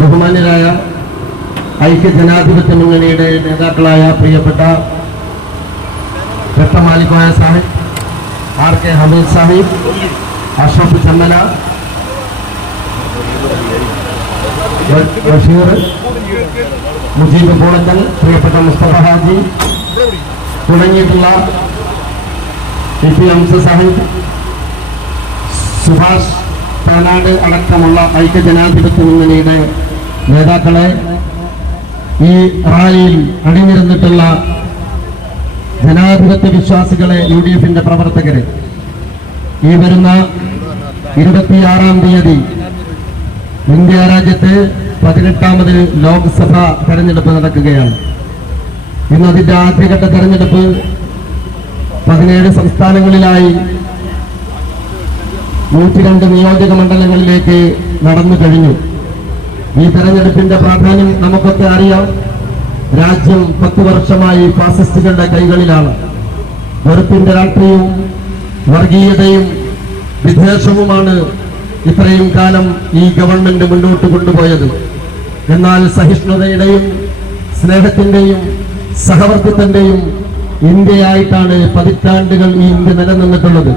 ബഹുമാന്യരായ ഐക്യജനാധിപത്യ മുന്നണിയുടെ നേതാക്കളായ പ്രിയപ്പെട്ട വെട്ടം ആലിക്കോയ സാഹിബ്, RK ഹമീദ് സാഹിബ്, അഷ്റഫ് ചമ്മല, ബഷീർ, മുജീബ് പൂളക്കൽ, പ്രിയപ്പെട്ട മുസ്തഫ ഹാജി തുടങ്ങിയിട്ടുള്ള EP ഹംസ സാഹിബ്, സുഭാഷ് പാനാട് അടക്കമുള്ള ഐക്യജനാധിപത്യ മുന്നണിയുടെ നേതാക്കളെ, ഈ റാലിയിൽ അണിനിരന്നിട്ടുള്ള ജനാധിപത്യ വിശ്വാസികളെ, UDFന്റെ പ്രവർത്തകരെ, ഈ വരുന്ന 26-ാം തീയതി ഇന്ത്യ രാജ്യത്ത് 18ാമത് ലോക്സഭ തെരഞ്ഞെടുപ്പ് നടക്കുകയാണ്. ഇന്ന് അതിന്റെ ആദ്യഘട്ട തെരഞ്ഞെടുപ്പ് 17 സംസ്ഥാനങ്ങളിലായി 102 നിയോജക മണ്ഡലങ്ങളിലേക്ക് നടന്നു കഴിഞ്ഞു. ഈ തെരഞ്ഞെടുപ്പിന്റെ പ്രാധാന്യം നമുക്കൊക്കെ അറിയാം. രാജ്യം 10 വർഷമായി ഫാസിസ്റ്റുകളുടെ കൈകളിലാണ്. വെറുപ്പിന്റെ രാഷ്ട്രീയവും വർഗീയതയും വിദ്വേഷവുമാണ് ഇത്രയും കാലം ഈ ഗവൺമെന്റ് മുന്നോട്ട് കൊണ്ടുപോയത്. എന്നാൽ സഹിഷ്ണുതയുടെയും സ്നേഹത്തിന്റെയും സഹവർത്തിത്വത്തിന്റെയും ഇന്ത്യയായിട്ടാണ് പതിറ്റാണ്ടുകൾ ഈ ഇന്ത്യ നിലനിന്നിട്ടുള്ളത്.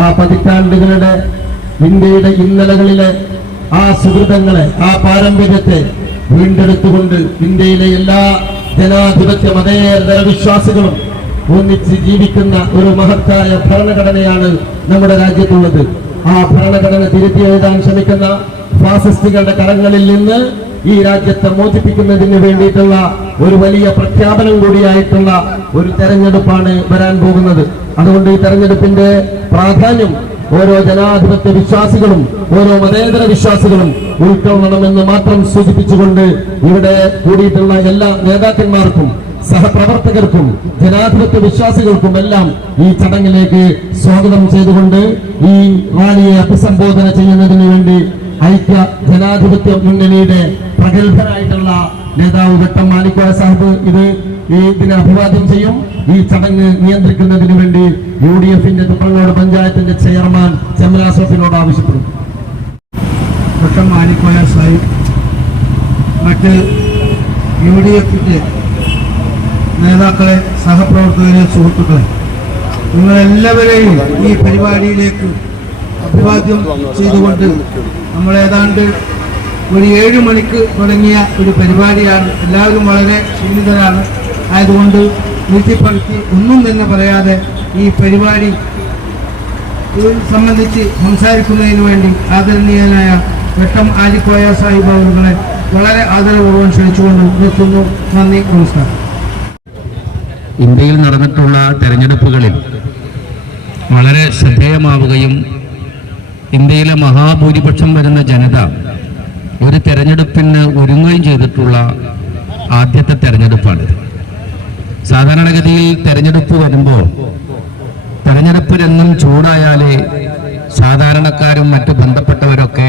ആ പതിറ്റാണ്ടുകളുടെ ഇന്ത്യയുടെ ഇന്നലകളിലെ ആ സുഹൃതങ്ങളെ, ആ പാരമ്പര്യത്തെ വീണ്ടെടുത്തുകൊണ്ട് ഇന്ത്യയിലെ എല്ലാ ജനാധിപത്യ മതേതര വിശ്വാസികളും ഒന്നിച്ച് ജീവിക്കുന്ന ഒരു മഹത്തായ ഭരണഘടനയാണ് നമ്മുടെ രാജ്യത്തുള്ളത്. ആ ഭരണഘടന തിരുത്തി എഴുതാൻ ശ്രമിക്കുന്ന ഫാസിസ്റ്റുകളുടെ കരങ്ങളിൽ നിന്ന് ഈ രാജ്യത്തെ മോചിപ്പിക്കുന്നതിന് വേണ്ടിയിട്ടുള്ള ഒരു വലിയ പ്രഖ്യാപനം കൂടിയായിട്ടുള്ള ഒരു തെരഞ്ഞെടുപ്പാണ് വരാൻ പോകുന്നത്. അതുകൊണ്ട് ഈ തെരഞ്ഞെടുപ്പിന്റെ പ്രാധാന്യം ഓരോ ജനാധിപത്യ വിശ്വാസികളും ഓരോ മതേതര വിശ്വാസികളും ഉൾക്കൊള്ളണമെന്ന് മാത്രം സൂചിപ്പിച്ചുകൊണ്ട് ഇവിടെ കൂടിയിട്ടുള്ള എല്ലാ നേതാക്കന്മാർക്കും സഹപ്രവർത്തകർക്കും ജനാധിപത്യ വിശ്വാസികൾക്കും എല്ലാം ഈ ചടങ്ങിലേക്ക് സ്വാഗതം ചെയ്തുകൊണ്ട് ഈ റാലിയെ അഭിസംബോധന ചെയ്യുന്നതിന് വേണ്ടി ഐക്യ ജനാധിപത്യ മുന്നണിയുടെ പ്രഗത്ഭനായിട്ടുള്ള നേതാവ് വെട്ടം ആലിക്കോയ സാഹിബ് ഇതിനെ അഭിവാദ്യം ചെയ്യും. ഈ ചടങ്ങ് നിയന്ത്രിക്കുന്നതിന് വേണ്ടി UDFന്റെ തുപ്പങ്ങോട് പഞ്ചായത്തിന്റെ ചെയർമാൻ ചെമ്മല അഷ്റഫിനോട് ആവശ്യപ്പെടും. വെട്ടം ആലിക്കോയ സാഹിബ്, മറ്റ് UDFന്റെ നേതാക്കളെ, സഹപ്രവർത്തകരെ, സുഹൃത്തുക്കളെ, നിങ്ങളെല്ലാവരെയും ഈ പരിപാടിയിലേക്ക് അഭിവാദ്യം ചെയ്തുകൊണ്ട് നമ്മൾ ഏതാണ്ട് ഒരു 7 മണിക്ക് തുടങ്ങിയ ഒരു പരിപാടിയാണ്. എല്ലാവരും വളരെ ക്ഷീണിതരാണ്. ആയതുകൊണ്ട് നീട്ടിപ്പടുത്തി ഒന്നും തന്നെ പറയാതെ ഈ പരിപാടി സംബന്ധിച്ച് സംസാരിക്കുന്നതിന് വേണ്ടി ആദരണീയനായ വെട്ടം ആലിക്കോയ സാഹിബ് അവരുടെ വളരെ ആദരപൂർവ്വം ക്ഷണിച്ചുകൊണ്ട് നിർത്തുന്നു. നന്ദി, നമസ്കാരം. ഇന്ത്യയിൽ നടന്നിട്ടുള്ള തെരഞ്ഞെടുപ്പുകളിൽ വളരെ ശ്രദ്ധേയമാവുകയും ഇന്ത്യയിലെ മഹാഭൂരിപക്ഷം വരുന്ന ജനത ഒരു തെരഞ്ഞെടുപ്പിന് ഒരുങ്ങുകയും ചെയ്തിട്ടുള്ള ആദ്യത്തെ തെരഞ്ഞെടുപ്പാണിത്. സാധാരണഗതിയിൽ തെരഞ്ഞെടുപ്പ് വരുമ്പോൾ തെരഞ്ഞെടുപ്പ് രംഗം ചൂടായാലേ സാധാരണക്കാരും മറ്റു ബന്ധപ്പെട്ടവരൊക്കെ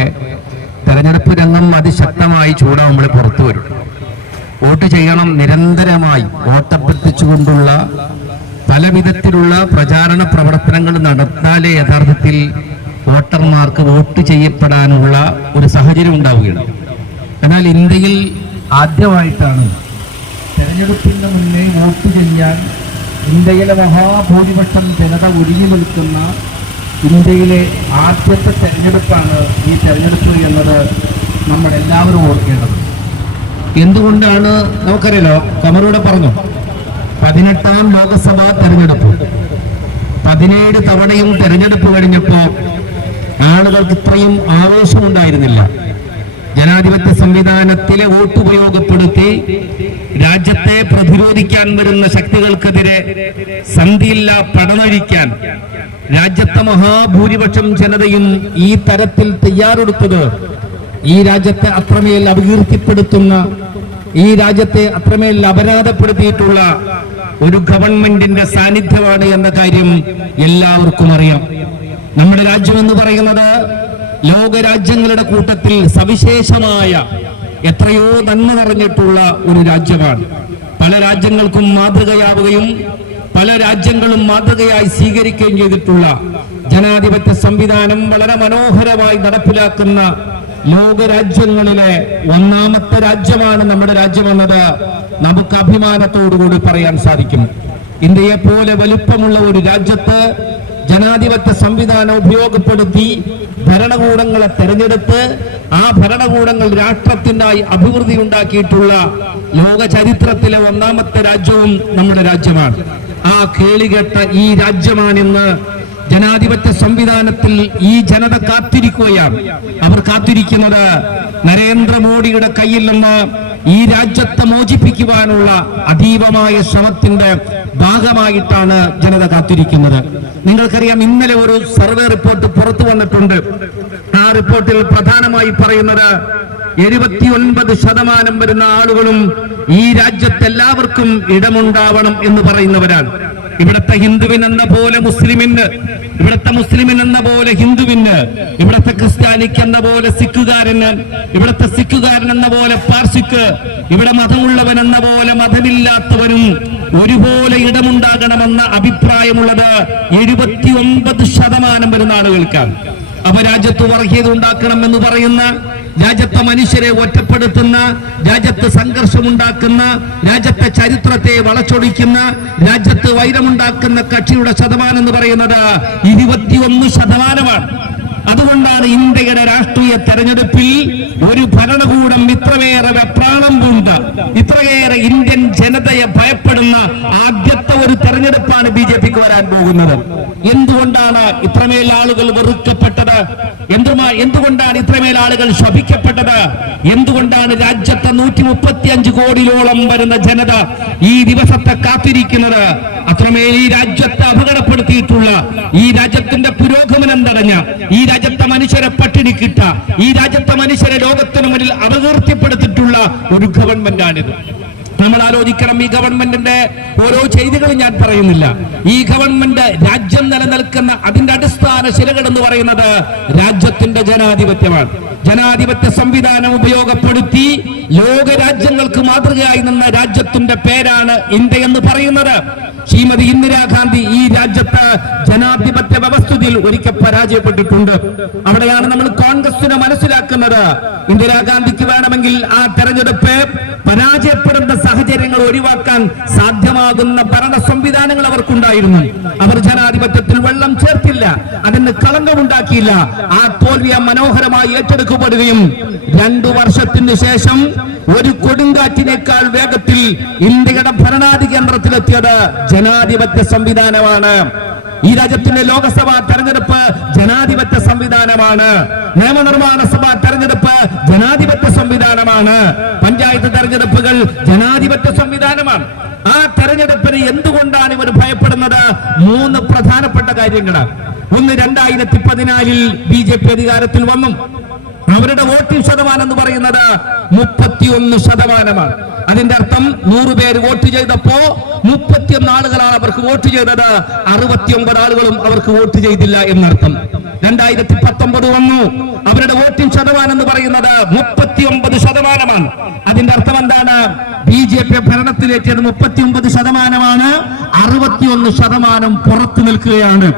തെരഞ്ഞെടുപ്പ് രംഗം അതിശക്തമായി ചൂടാകുമ്പോൾ പുറത്തു വരും. വോട്ട് ചെയ്യണം, നിരന്തരമായി വോട്ടഭ്യർത്ഥിച്ചുകൊണ്ടുള്ള പല വിധത്തിലുള്ള പ്രചാരണ പ്രവർത്തനങ്ങൾ നടത്താലേ യഥാർത്ഥത്തിൽ വോട്ടർമാർക്ക് വോട്ട് ചെയ്യപ്പെടാനുള്ള ഒരു സാഹചര്യം ഉണ്ടാവുകയാണ്. എന്നാൽ ഇന്ത്യയിൽ ആദ്യമായിട്ടാണ് തെരഞ്ഞെടുപ്പിന് മുന്നേ വോട്ട് ചെയ്യാൻ ഇന്ത്യയിലെ മഹാഭൂരിപക്ഷം ജനത ഒരുങ്ങി നിൽക്കുന്ന ഇന്ത്യയിലെ ആദ്യത്തെ തെരഞ്ഞെടുപ്പാണ് ഈ തെരഞ്ഞെടുപ്പ് എന്നത് നമ്മളെല്ലാവരും ഓർക്കേണ്ടത്. എന്തുകൊണ്ടാണ് നമുക്കറിയാലോ, കമറൂടെ പറഞ്ഞു, 18ാം ലോകസഭാ തെരഞ്ഞെടുപ്പ് 17 തവണയും തെരഞ്ഞെടുപ്പ് കഴിഞ്ഞപ്പോൾ ആളുകൾക്ക് ഇത്രയും ആവേശമുണ്ടായിരുന്നില്ല. ജനാധിപത്യ സംവിധാനത്തിലെ വോട്ട് ഉപയോഗപ്പെടുത്തി രാജ്യത്തെ പ്രതിരോധിക്കാൻ വരുന്ന ശക്തികൾക്കെതിരെ സന്ധിയില്ല പടനഴിക്കാൻ രാജ്യത്തെ മഹാഭൂരിപക്ഷം ജനതയും ഈ തരത്തിൽ തയ്യാറെടുത്തത് ഈ രാജ്യത്തെ അത്രമേൽ അപകീർത്തിപ്പെടുത്തുന്ന, ഈ രാജ്യത്തെ അത്രമേൽ അപരാധപ്പെടുത്തിയിട്ടുള്ള ഒരു ഗവൺമെന്റിന്റെ സാന്നിധ്യമാണ് എന്ന കാര്യം എല്ലാവർക്കും അറിയാം. നമ്മുടെ രാജ്യം എന്ന് പറയുന്നത് ലോകരാജ്യങ്ങളുടെ കൂട്ടത്തിൽ സവിശേഷമായ എത്രയോ നന്മ നിറഞ്ഞിട്ടുള്ള ഒരു രാജ്യമാണ്. പല രാജ്യങ്ങൾക്കും മാതൃകയാവുകയും പല രാജ്യങ്ങളും മാതൃകയായി സ്വീകരിക്കുകയും ചെയ്തിട്ടുള്ള ജനാധിപത്യ സംവിധാനം വളരെ മനോഹരമായി നടപ്പിലാക്കുന്ന ലോകരാജ്യങ്ങളിലെ ഒന്നാമത്തെ രാജ്യമാണ് നമ്മുടെ രാജ്യമെന്നത് നമുക്ക് അഭിമാനത്തോടുകൂടി പറയാൻ സാധിക്കും. ഇന്ത്യയെ പോലെ വലുപ്പമുള്ള ഒരു രാജ്യത്ത് ജനാധിപത്യ സംവിധാനം ഉപയോഗപ്പെടുത്തി ഭരണകൂടങ്ങളെ തെരഞ്ഞെടുത്ത് ആ ഭരണകൂടങ്ങൾ രാഷ്ട്രത്തിനായി അഭിവൃദ്ധി ഉണ്ടാക്കിയിട്ടുള്ള ലോക ചരിത്രത്തിലെ ഒന്നാമത്തെ രാജ്യവും നമ്മുടെ രാജ്യമാണ്. ആ കേളികെട്ട ഈ രാജ്യമാണിന്ന് ജനാധിപത്യ സംവിധാനത്തിൽ ഈ ജനത കാത്തിരിക്കുകയാണ്. അവർ കാത്തിരിക്കുന്നത് നരേന്ദ്രമോദിയുടെ കയ്യിൽ നിന്ന് ഈ രാജ്യത്തെ മോചിപ്പിക്കുവാനുള്ള അതീവമായ ശ്രമത്തിന്റെ ഭാഗമായിട്ടാണ് ജനത കാത്തിരിക്കുന്നത്. നിങ്ങൾക്കറിയാം, ഇന്നലെ ഒരു സർവേ റിപ്പോർട്ട് പുറത്തു വന്നിട്ടുണ്ട്. ആ റിപ്പോർട്ടിൽ പ്രധാനമായി പറയുന്നത് 79% വരുന്ന ആളുകളും ഈ രാജ്യത്ത് എല്ലാവർക്കും ഇടമുണ്ടാവണം എന്ന് പറയുന്നവരാണ്. ഇവിടുത്തെ ഹിന്ദുവിനെന്ന പോലെ മുസ്ലിമിന്, ഇവിടുത്തെ മുസ്ലിമിനെന്ന പോലെ ഹിന്ദുവിന്, ഇവിടുത്തെ ക്രിസ്ത്യാനിക്ക് എന്ന പോലെ സിഖുകാരന്, ഇവിടുത്തെ സിഖുകാരൻ എന്ന പോലെ പാർസിക്ക്, ഇവിടെ മതമുള്ളവൻ എന്ന പോലെ മതമില്ലാത്തവരും ഒരുപോലെ ഇടമുണ്ടാകണമെന്ന അഭിപ്രായമുള്ളത് 79% വരുന്ന ആളുകൾക്കാണ്. അപ്പൊ രാജ്യത്ത് വർഗീയത ഉണ്ടാക്കണം എന്ന് പറയുന്ന, രാജ്യത്തെ മനുഷ്യരെ ഒറ്റപ്പെടുത്തുന്ന, രാജ്യത്ത് സംഘർഷമുണ്ടാക്കുന്ന, രാജ്യത്തെ ചരിത്രത്തെ വളച്ചൊടിക്കുന്ന, രാജ്യത്ത് വൈരമുണ്ടാക്കുന്ന കക്ഷിയുടെ ശതമാനം എന്ന് പറയുന്നത് 21%. അതുകൊണ്ടാണ് ഇന്ത്യയുടെ രാഷ്ട്രീയ തെരഞ്ഞെടുപ്പിൽ ഒരു ഭരണകൂടം ഇത്രയേറെ വെപ്രാളം പൂണ്ട്, ഇത്രയേറെ ഇന്ത്യൻ ജനതയെ ഭയപ്പെടുന്ന ആദ്യത്തെ ഒരു തെരഞ്ഞെടുപ്പാണ് BJPക്ക് വരാൻ പോകുന്നത്. എന്തുകൊണ്ടാണ് ഇത്രമേൽ ആളുകൾ വെറുക്കപ്പെട്ടത്? എന്തുകൊണ്ടാണ് ഇത്രമേൽ ആളുകൾ ശപിക്കപ്പെട്ടത്? എന്തുകൊണ്ടാണ് രാജ്യത്തെ 135 കോടിയോളം വരുന്ന ജനത ഈ ദിവസത്തെ കാത്തിരിക്കുന്നത്? അത്രമേൽ ഈ രാജ്യത്തെ അപകടപ്പെടുത്തിയിട്ടുള്ള, ഈ രാജ്യത്തിന്റെ പുരോഗമനം തടഞ്ഞ, ഈ രാജ്യത്തെ മനുഷ്യരെ പട്ടിണിക്കിട്ട, ഈ രാജ്യത്തെ മനുഷ്യരെ ലോകത്തിന് മുന്നിൽ അപകീർത്തിപ്പെടുത്തിയിട്ടുള്ള ഒരു ഗവൺമെന്റാണിത്. നമ്മൾ ആലോചിക്കണം. ഈ ഗവൺമെന്റിന്റെ ഓരോ ചെയ്തികളും ഞാൻ പറയുന്നില്ല. ഈ ഗവൺമെന്റ് രാജ്യം നിലനിൽക്കുന്ന അതിന്റെ അടിസ്ഥാന ശിലകൾ എന്ന് പറയുന്നത് രാജ്യത്തിന്റെ ജനാധിപത്യമാണ്. ജനാധിപത്യ സംവിധാനം ഉപയോഗപ്പെടുത്തി ലോകരാജ്യങ്ങൾക്ക് മാതൃകയായി നിന്ന രാജ്യത്തിന്റെ പേരാണ് ഇന്ത്യ എന്ന് പറയുന്നത്. ശ്രീമതി ഇന്ദിരാഗാന്ധി ഈ രാജ്യത്ത് ജനാധിപത്യ വ്യവസ്ഥിതിയിൽ ഒരിക്കൽ പരാജയപ്പെട്ടിട്ടുണ്ട്. അവിടെയാണ് നമ്മൾ കോൺഗ്രസിനെ മനസ്സിലാക്കുന്നത്. ഇന്ദിരാഗാന്ധിക്ക് വേണമെങ്കിൽ ആ തെരഞ്ഞെടുപ്പ് പരാജയപ്പെടുന്ന സാഹചര്യങ്ങൾ ഒഴിവാക്കാൻ സാധ്യമാകുന്ന ഭരണ സംവിധാനങ്ങൾ അവർക്കുണ്ടായിരുന്നു. അവർ ജനാധിപത്യത്തിൽ വെള്ളം ചേർത്തില്ല, അതിന് കളങ്കമുണ്ടാക്കിയില്ല. ആ തോൽവിയെ മനോഹരമായി ഏറ്റെടുക്കപ്പെടുകയും 2 വർഷത്തിന് ശേഷം ഒരു കൊടുങ്കാറ്റിനേക്കാൾ വേഗത്തിൽ ഇന്ത്യയുടെ ഭരണാധികേന്ദ്രത്തിലെത്തിയത് ജനാധിപത്യ സംവിധാനമാണ്. ഈ രാജ്യത്തിന്റെ ലോകസഭാ തെരഞ്ഞെടുപ്പ് ജനാധിപത്യ സംവിധാനമാണ്. നിയമനിർമ്മാണ സഭാ തെരഞ്ഞെടുപ്പ് ജനാധിപത്യ സംവിധാനമാണ്. പഞ്ചായത്ത് തെരഞ്ഞെടുപ്പുകൾ ജനാധിപത്യ സംവിധാനമാണ്. ആ തെരഞ്ഞെടുപ്പിന് എന്തുകൊണ്ടാണ് ഇവർ ഭയപ്പെടുന്നത്? 3 പ്രധാനപ്പെട്ട കാര്യങ്ങളാണ്. ഒന്ന്, 2014 BJP അധികാരത്തിൽ വന്നു. അവരുടെ വോട്ടിംഗ് ശതമാനം എന്ന് പറയുന്നത് 31%. അതിന്റെ അർത്ഥം 100 പേര് വോട്ട് ചെയ്തപ്പോ 31 ആളുകളാണ് അവർക്ക് വോട്ട് ചെയ്തത്, 69 ആളുകളും അവർക്ക് വോട്ട് ചെയ്തില്ല എന്നർത്ഥം. 2019 വന്നു. അവരുടെ വോട്ടിംഗ് ശതമാനം എന്ന് പറയുന്നത് 39%. അതിന്റെ അർത്ഥം എന്താണ്? BJP ഭരണത്തിലെത്തിയത് 39%, 61% പുറത്തു നിൽക്കുകയാണ്.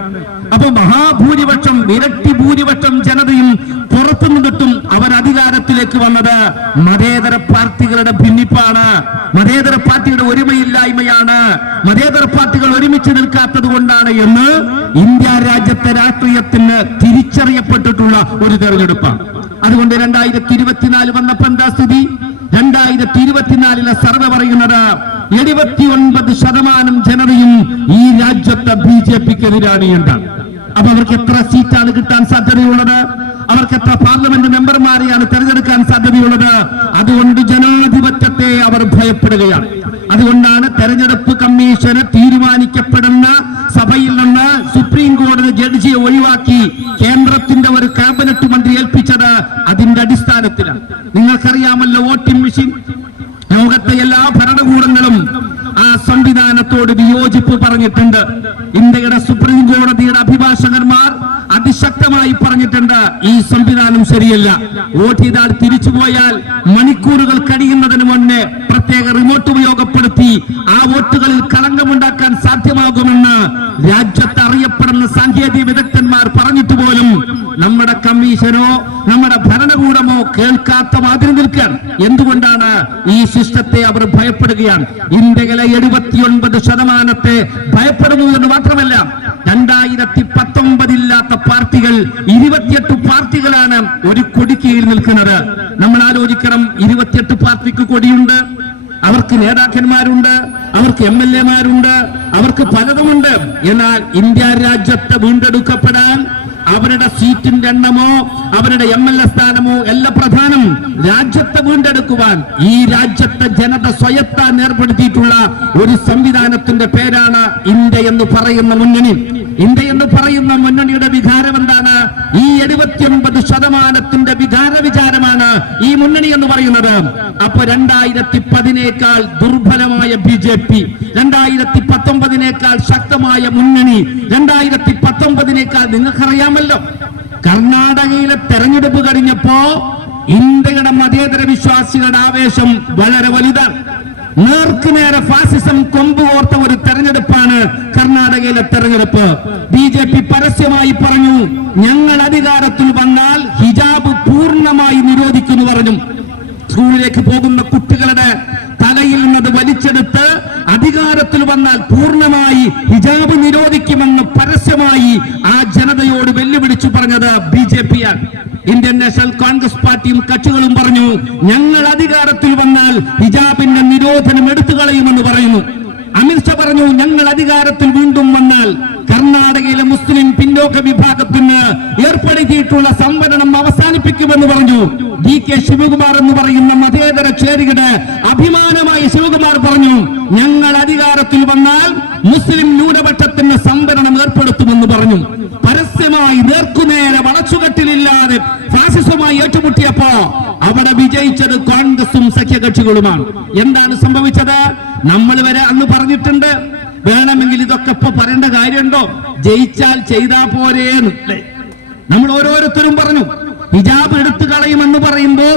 അപ്പൊ മഹാഭൂരിപക്ഷം, ഇരട്ടി ഭൂരിപക്ഷം ജനതയും പുറത്തു നിന്നിട്ടും അവർ അധികാരത്തിലേക്ക് വന്നത് മതേതര പാർട്ടികളുടെ ഭിന്നിപ്പാണ്, മതേതര പാർട്ടിയുടെ ഒരുമയില്ലായ്മയാണ്, മതേതര പാർട്ടികൾ ഒരുമിച്ച് നിൽക്കാത്തത് കൊണ്ടാണ് എന്ന് ഇന്ത്യ രാജ്യത്തെ രാഷ്ട്രീയത്തിന് തിരിച്ചറിയപ്പെട്ടിട്ടുള്ള ഒരു തെരഞ്ഞെടുപ്പാണ്. അതുകൊണ്ട് 2024 വന്നപ്പോ എന്താ സ്ഥിതി? 2024 സർവേ പറയുന്നത് 79% ജനതയും ഈ രാജ്യത്തെ BJPക്കെതിരാണ് എന്നാണ്. അപ്പൊ അവർക്ക് എത്ര സീറ്റാണ് കിട്ടാൻ സാധ്യതയുള്ളത്? അവർക്ക് എത്ര പാർലമെന്റ് മെമ്പർമാരെയാണ് തെരഞ്ഞെടുക്കാൻ സാധ്യതയുള്ളത്? അതുകൊണ്ട് ജനാധിപത്യത്തെ അവർ ഭയപ്പെടുകയാണ്. അതുകൊണ്ടാണ് തെരഞ്ഞെടുപ്പ് കമ്മീഷന് തീരുമാനിക്കപ്പെടുന്ന സഭയിൽ നിന്ന് സുപ്രീം കോടതി ജഡ്ജിയെ ഒഴിവാക്കി കേന്ദ്രത്തിന്റെ ഒരു ക്യാബിനറ്റ് മന്ത്രി ഏൽപ്പിച്ചത് അതിന്റെ അടിസ്ഥാനത്തിലാണ്. നിങ്ങൾക്കറിയാമല്ലോ, വോട്ടിംഗ് മെഷീൻ ലോകത്തെ എല്ലാ ഭരണകൂടങ്ങളും ആ സംവിധാനത്തോട് വിയോജിപ്പ് പറഞ്ഞിട്ടുണ്ട്. ഇന്ത്യയുടെ സുപ്രീം കോടതിയുടെ അഭിഭാഷകന്മാർ അതിശക്തമായി പറഞ്ഞിട്ടുണ്ട്, ഈ സംവിധാനം ശരിയല്ല. വോട്ട് ചെയ്താൽ തിരിച്ചുപോയാൽ മണിക്കൂറുകൾ കഴിയുന്നതിന് മുന്നേ പ്രത്യേക റിമോട്ട് ഉപയോഗപ്പെടുത്തി ആ വോട്ടുകളിൽ കളങ്കമുണ്ടാക്കാൻ സാധ്യമാകുമെന്ന് രാജ്യത്ത് അറിയപ്പെടുന്ന സാങ്കേതിക വിദഗ്ധന്മാർ പറഞ്ഞിട്ട് പോലും നമ്മുടെ കമ്മീഷനോ നമ്മുടെ ഭരണകൂടമോ കേൾക്കാത്ത മാതിരി നിൽക്കുകയാണ്. എന്തുകൊണ്ടാണ്? ഈ സിസ്റ്റത്തെ അവർ ഭയപ്പെടുകയാണ്. ഇന്ത്യയിലെ 79% ഭയപ്പെടുന്നു എന്ന് മാത്രമല്ല, 2019 ഇല്ലാത്ത പാർട്ടികൾ 28 പാർട്ടികളാണ് ഒരു കൊടി കീഴിൽ നിൽക്കുന്നത്. നമ്മൾ ആലോചിക്കണം, 28 പാർട്ടിക്ക് കൊടിയുണ്ട്, അവർക്ക് നേതാക്കന്മാരുണ്ട്, അവർക്ക് MLA-മാരുണ്ട്, അവർക്ക് പലതുമുണ്ട്. എന്നാൽ ഇന്ത്യ രാജ്യത്ത് വീണ്ടെടുക്കപ്പെടാൻ അവരുടെ സീറ്റിന്റെ എണ്ണമോ അവരുടെ MLA സ്ഥാനമോ അല്ല പ്രധാനം. രാജ്യത്തെ വീണ്ടെടുക്കുവാൻ ഈ രാജ്യത്തെ ജനത സ്വയത്താൻ ഏർപ്പെടുത്തിയിട്ടുള്ള ഒരു സംവിധാനത്തിന്റെ പേരാണ് ഇന്ത്യ എന്ന് പറയുന്ന മുന്നണി. ഇന്ത്യ എന്ന് പറയുന്ന മുന്നണിയുടെ വികാരം എന്താണ്? ഈ 79% വിചാരമാണ് ഈ മുന്നണി എന്ന് പറയുന്നത്. അപ്പൊ 2010-നേക്കാൾ ദുർബലമായ BJP, 2019-നേക്കാൾ ശക്തമായ മുന്നണി, 2019-നേക്കാൾ നിങ്ങൾക്കറിയാമല്ലോ, കർണാടകയിലെ തെരഞ്ഞെടുപ്പ് കഴിഞ്ഞപ്പോ ഇന്ത്യയുടെ മതേതര വിശ്വാസികളുടെ ആവേശം വളരെ വലുതാണ്. നേർക്കുനേരെ ഫാസിസം കൊമ്പുകോർത്ത ഒരു തെരഞ്ഞെടുപ്പാണ് കർണാടകയിലെ തെരഞ്ഞെടുപ്പ്. BJP പരസ്യമായി പറഞ്ഞു, ഞങ്ങൾ അധികാരത്തിൽ വന്നാൽ ഹിജാബ് പൂർണ്ണമായി നിരോധിക്കുമെന്ന് പറഞ്ഞു. സ്കൂളിലേക്ക് പോകുന്ന കുട്ടികളുടെ തലയിൽ നിന്നത് വലിച്ചെടുത്ത് അധികാരത്തിൽ വന്നാൽ പൂർണ്ണമായി ഹിജാബ് നിരോധിക്കുമെന്ന് പരസ്യമായി ആ ജനതയോട് വെല്ലുവിളിച്ചു പറഞ്ഞത് BJP-യാണ്. ഇന്ത്യൻ നാഷണൽ കോൺഗ്രസ് പാർട്ടിയും കക്ഷികളും പറഞ്ഞു, ഞങ്ങൾ അധികാരത്തിൽ വന്നാൽ ഹിജാബിന്റെ നിരോധനം എടുത്തു കളയുമെന്ന് പറയുന്നു. അമിത്ഷാ പറഞ്ഞു, ഞങ്ങൾ അധികാരത്തിൽ വീണ്ടും വന്നാൽ കർണാടകയിലെ മുസ്ലിം പിന്നോക്ക വിഭാഗത്തിന് ഏർപ്പെടുത്തിയിട്ടുള്ള സംവരണം അവസാനിപ്പിക്കുമെന്ന് പറഞ്ഞു. DK ശിവകുമാർ എന്ന് പറയുന്ന മതേതര ചേരിയുടെ അഭിമാനമായ ശിവകുമാർ പറഞ്ഞു, ഞങ്ങൾ അധികാരത്തിൽ വന്നാൽ മുസ്ലിം ന്യൂനപക്ഷത്തിന് സംവരണം ഏർപ്പെടുത്തുമെന്ന് പറഞ്ഞു. പരസ്യമായി നേർക്കുനേരെ വളച്ചുകെട്ടിലില്ലാതെ ഫാസിസവുമായി ഏറ്റുമുട്ടിയപ്പോ അവിടെ വിജയിച്ചത് കോൺഗ്രസും സഖ്യകക്ഷികളുമാണ്. എന്താണ് സംഭവിച്ചത്? നമ്മൾ വരെ അന്ന് പറഞ്ഞിട്ടുണ്ട്, വേണമെങ്കിൽ ഇതൊക്കെ ഇപ്പൊ പറയേണ്ട കാര്യമുണ്ടോ, ജയിച്ചാൽ ചെയ്താ പോരേന്ന്. നമ്മൾ ഓരോരുത്തരും പറഞ്ഞു, ഹിജാബ് എടുത്തു കളയുമെന്ന് പറയുമ്പോ